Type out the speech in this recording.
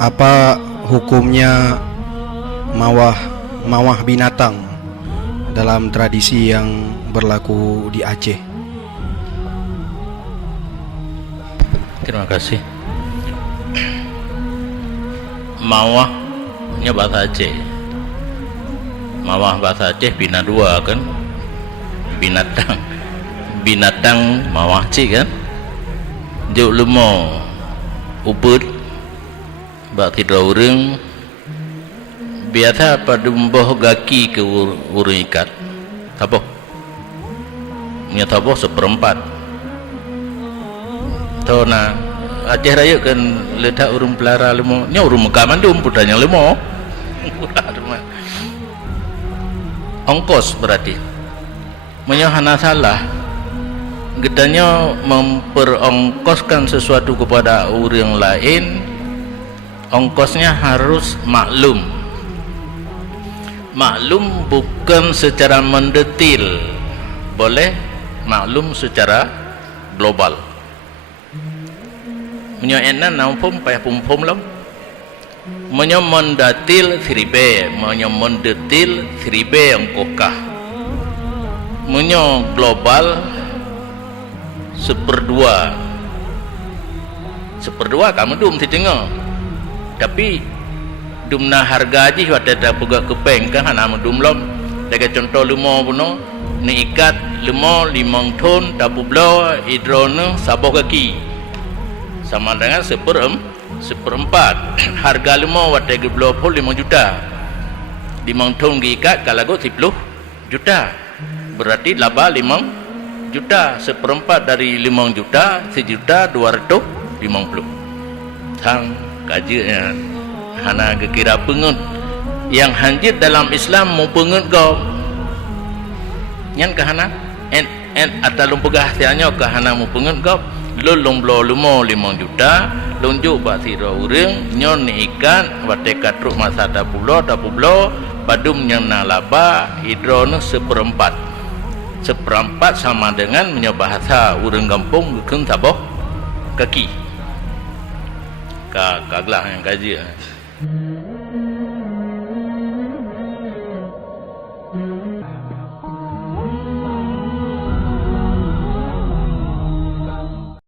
Apa hukumnya mawah binatang dalam tradisi yang berlaku di Aceh? Terima kasih. Mawahnya bahasa Aceh. Mawah bahasa Aceh bina dua kan, binatang mawah cik kan, juk lumo ubud bak tidur orang biasa pada membawa gaki ke urung ikat taboh punya taboh seperempat tu na Aceh Raya kan letak urung pelara lemo nya urung Mekah mandum putanya lemo ongkos berarti menyahana salah gedanya memperongkoskan sesuatu kepada orang lain, ongkosnya harus maklum bukan secara mendetil, boleh maklum secara global. Menyoenan nampum payah pumpum lam menyomendatil seribe menyomendetil seribe ongkokah menyo global seperdua kamu dum tengok tapi dumna harga aji wada dah pegak ke bank kan hana dum lom daga contoh limo puno ni ikat limo 5 ton tabu blo hidrone saboh kaki sama dengan seperempat harga limo wada ke blo pun 5 juta 5 ton ikat kalau 10 juta berarti laba 5 juta, seperempat dari 5 juta, 1.250.000. Sang kajiannya hana kira pengut yang hanjit dalam Islam mau pengut kau nyan ke hana en atalum pegah tianya ke hana mau pengut kau lulung blo lumo 5 juta lunjuk bak sira urang nyon ikan wate katruk masa dapulo badum nyana laba hidrone seperempat sama dengan menyebahasa urang kampung gekeng taboh kaki kaglah yang kaji